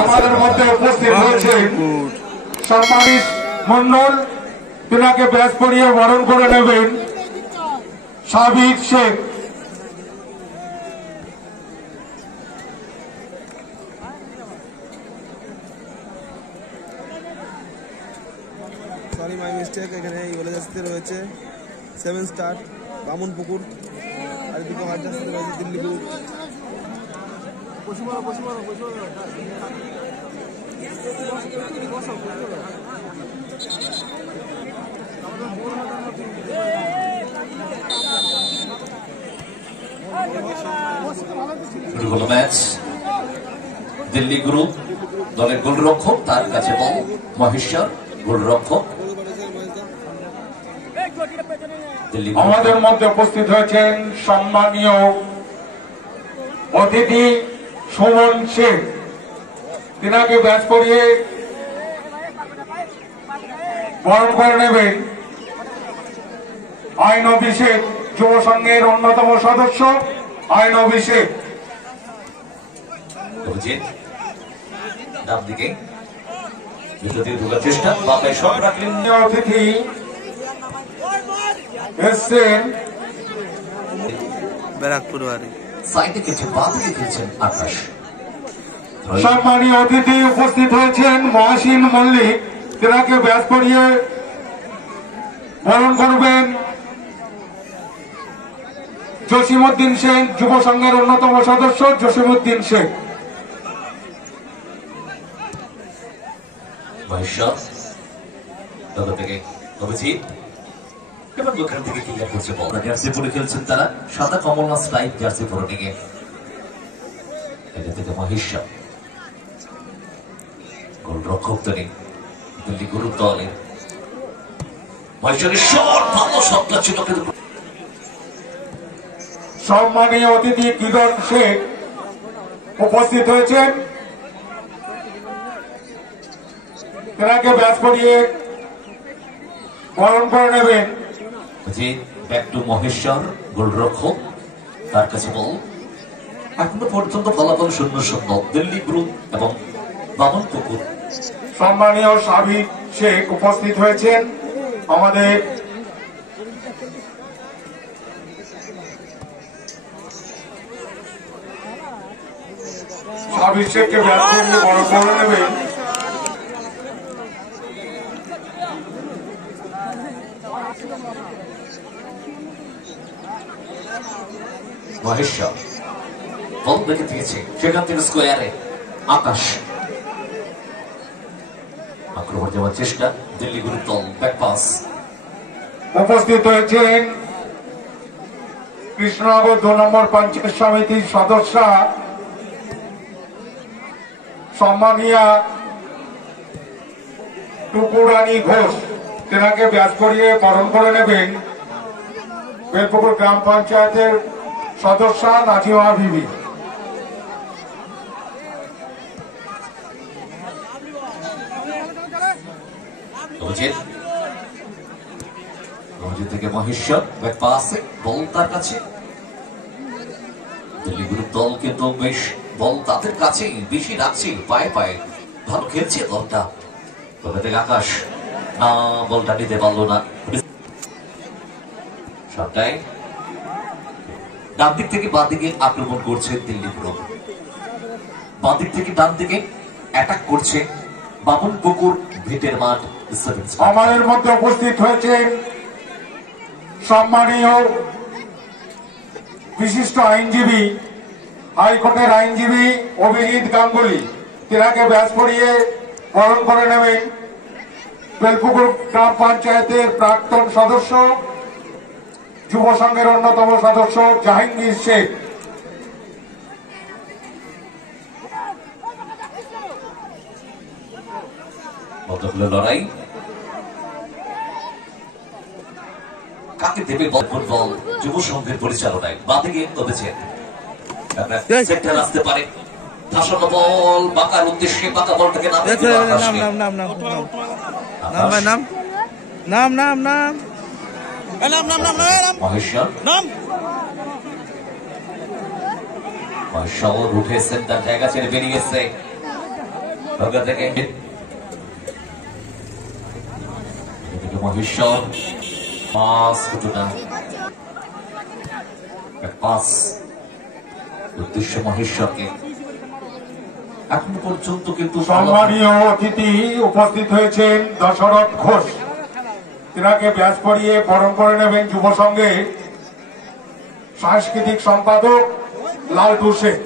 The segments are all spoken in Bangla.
আমাদের মধ্যে উপস্থিত হয়েছেন সম্মানিত মন্ডল, তিনাকে ব্যাস পরিয়ে বরণ করে নেবেন সাবিক শেখ। সরি মাই মিস্টেক, এখানে বলে যাচ্ছে রয়েছে 7 স্টার বামুনপুকুর, আর এদিকে আমার যাচ্ছে রয়েছে Delhi group. Match Delhi group দলের গোলরক্ষক, তার কাছে বল মহেশ্বর গোলরক্ষক। আমাদের মধ্যে উপস্থিত হয়েছেন সম্মানীয় অতিথি সুমন শেখ, তিনাকে ব্যাস করিয়ে বরণ করে নেবেন আইন অভিষেক যুব সংঘের অন্যতম সদস্য আইন অভিষেক। ডান দিকে চেষ্টা বাপে সব রাখলেন। অতিথি এসছেন ব্যারাকপুর বাড়ি সাইডে কিছু বাদিকে খেলছেন আকাশ। সম্মানীয় অতিথি উপস্থিত হয়েছেন মহাসিন মল্লিক, তিনাকে ব্যাস করিয়ে বরণ করবেন জসিমউদ্দিন শেখ, যুব সংঘের অন্যতম সদস্য জসিমউদ্দিন শেখ। জার্সি পরে খেলছেন তারা, সাদা কমলা স্ট্রাইপ জার্সি পরে নিয়ে। এটা থেকে মহেশ্বর গোলরক্ষক তিনি দিল্লি গ্রুপ দলের। মহেশ্বরের শট ভালো শটটা ছিল, কিন্তু সম্মানীয় অতিথি কিরণ শেখ উপস্থিত হয়েছেন, তেনাকে ব্যাস করিয়ে বরণ করে নেবেন। ব্যাক টু মহেশ্বর গোলরক্ষক, তার কাছে বল। এখনো পর্যন্ত ফলাফল 0-0 দিল্লি গ্রুপ এবং বামনপুকুর। সম্মানীয় সাবিক শেখ উপস্থিত হয়েছেন আমাদের সাবিক শেখকে ব্যাস করিয়ে বরণ করে নেবেন মহেশ্বর। বল দেখে দিয়েছে, সেখান থেকে স্কোয়ারে আকাশ। আক্রমণ যাওয়ার চেষ্টা দিল্লি গ্রুপ দল, ব্যাক পাস। উপস্থিত হয়েছেন কৃষ্ণনগর 2 নম্বর পঞ্চায়েত সমিতির সদস্যা সম্মানীয়া টুকুরানী ঘোষ, তেনাকে ব্যাস করিয়ে বরণ করে নেবেন বেলপুকুর গ্রাম পঞ্চায়েতের সদস্যা নাজিমা বিবি। থেকে মহেশ্বর ব্যাক পাসে বল তার কাছে। দিল্লি গ্রুপ দল কিন্তু বেশ বল তাদের কাছেই বেশি রাখছে, পায়ে পায়ে ভালো খেলছে দলটা। তবে থেকে আকাশ না বলটা নিতে পারলো না। সবটাই ডান দিক থেকে বাঁ দিকে আক্রমণ করছে দিল্লি গ্রুপ, বাঁ দিক থেকে ডান দিকে অ্যাটাক করছে বামনপুকুর ভিটের মাঠ। আমাদের মধ্যে উপস্থিত হয়েছেন সম্মানীয় বিশিষ্ট আইনজীবী, হাইকোর্টের আইনজীবী অভিজিৎ গাঙ্গুলি, তেনাকে ব্যাস করিয়ে বরণ করে নেবেন বেলপুকুর গ্রাম পঞ্চায়েতের প্রাক্তন সদস্য যুব সংঘের অন্যতম সদস্য জাহাঙ্গীর শেখ। লড়াই কাকে দেবে ফুটবল যুব সংঘের পরিচালনায় বাদিকে তবেছে সেক্টর আসতে পারে। ধাসানো বল বাঁকার উদ্দেশ্যে, বাঁকা বলটাকে মহেশ্বর উঠে সেন্টার জায়গা ছেড়ে বেরিয়েছে। ঢাকা থেকে মহেশ্বর পাস কিছুটা পাস উদ্দেশ্য মহেশ্বরকে এখনো পর্যন্ত কিন্তু সম্মানীয় অতিথি উপস্থিত হয়েছেন দশরথ ঘোষ, তিনাকে ব্যাচ পরিয়ে বরণ করে নেবেন যুব সংঘের সাংস্কৃতিক সম্পাদক লালটু শেখ।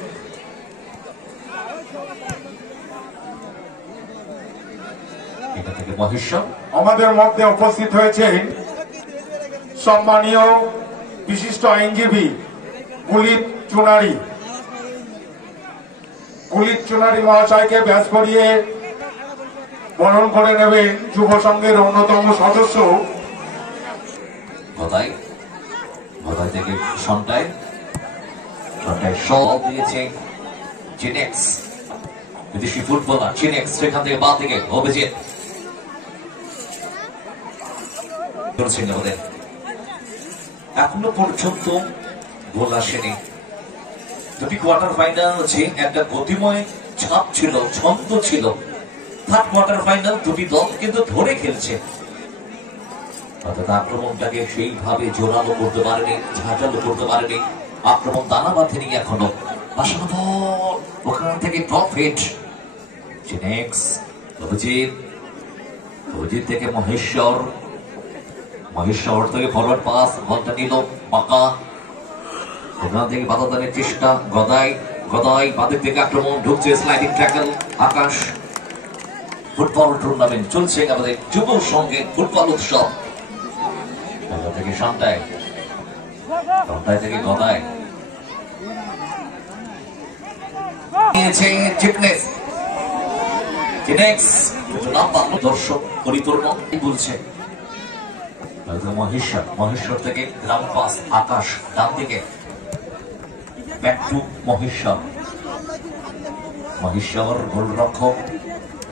এটা থেকে মহেশ্বর আমাদের মধ্যে উপস্থিত হয়েছেন সম্মানীয় বিশিষ্ট আইনজীবী কুলিত চুনারি মহাশয়কে ব্যাচ করিয়ে বরণ করে নেবেন যুব সংঘের অন্যতম সদস্য গদাই থেকে সন্টায় সব দিয়েছে চিনেক্স, বিদেশি ফুটবলার চিনেক্স, সেখান থেকে বাদ দিকে অভিজিৎ করেছেন আমাদের। এখনো পর্যন্ত গোল আসেনি। দুটি কোয়ার্টার ফাইনাল আছে, একটা গতিময় ছাপ ছিল, ছন্দ ছিল। থার্ড কোয়ার্টার ফাইনাল দুটি দল কিন্তু ধরে খেলছে, অর্থাৎ আক্রমণটাকে সেইভাবে জোরালো করতে পারেনি, ঝাঁঝালো করতে পারেনি। আক্রমণ দানা বাঁধেনি এখনো। ওখান থেকে টপ হিট চিনেক্স, অভিজিৎ থেকে মহেশ্বর থেকে ফরওয়ার্ড পাস, বলটা নিল বাঁকা, ওখান থেকে বাধা দানের চেষ্টা। গদাই বাদের থেকে আক্রমণ ঢুকছে, স্লাইডিং ট্যাকল আকাশ। ফুটবল টুর্নামেন্ট চলছে আমাদের যুব সঙ্গে ফুটবল উৎসব। থেকে সন্টায় থেকে গদাই দর্শক পরিপূর্ণ বলছে। মহেশ্বর থেকে গ্রাউন্ড পাস আকাশ, ডান দিকে ব্যাক টু মহেশ্বর গোলরক্ষক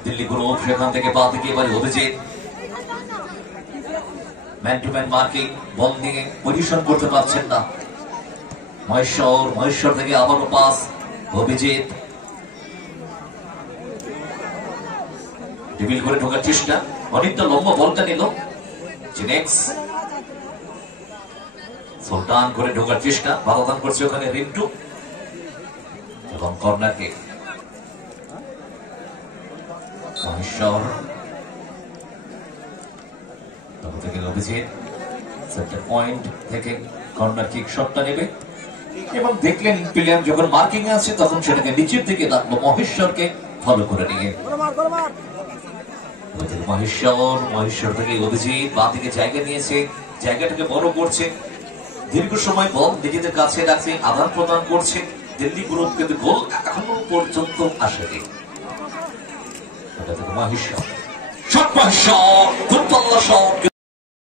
দিল্লি গ্রুপ, সেখান থেকে পা দিকে এবারে Abhijit man to man marking, ball নিয়ে পজিশন করতে পারছেন না মহেশ্বর থেকে আবারও পাস অভিজিৎ, টেবিল করে ঢোকার চেষ্টা, অনেকটা লম্বা বলটা নিল চিনেক্স, সুলতান করে ঢোকার চেষ্টা, বাধাদান করছে ওখানে রিন্টু এবং কর্নার কিক। মহেশ্বর থেকে অভিজিৎ সেন্টার পয়েন্ট থেকে কর্নার কিক শটটা নেবে এবং দেখলেন প্লেয়ার যখন মার্কিং এ আছে তখন সেটাকে নিচের দিকে রাখলো মহেশ্বরকে ফলো করে নিয়ে। মহেশ্বর থেকে অভিজিৎ বাঁ দিকে জায়গা নিয়েছে, জায়গাটাকে বড় করছে, দীর্ঘ সময় বল নিজেদের কাছে রাখছে, আদান প্রদান করছে দিল্লি গ্রুপ, কিন্তু গোল এখনো পর্যন্ত আসেনি। মহেশ্বর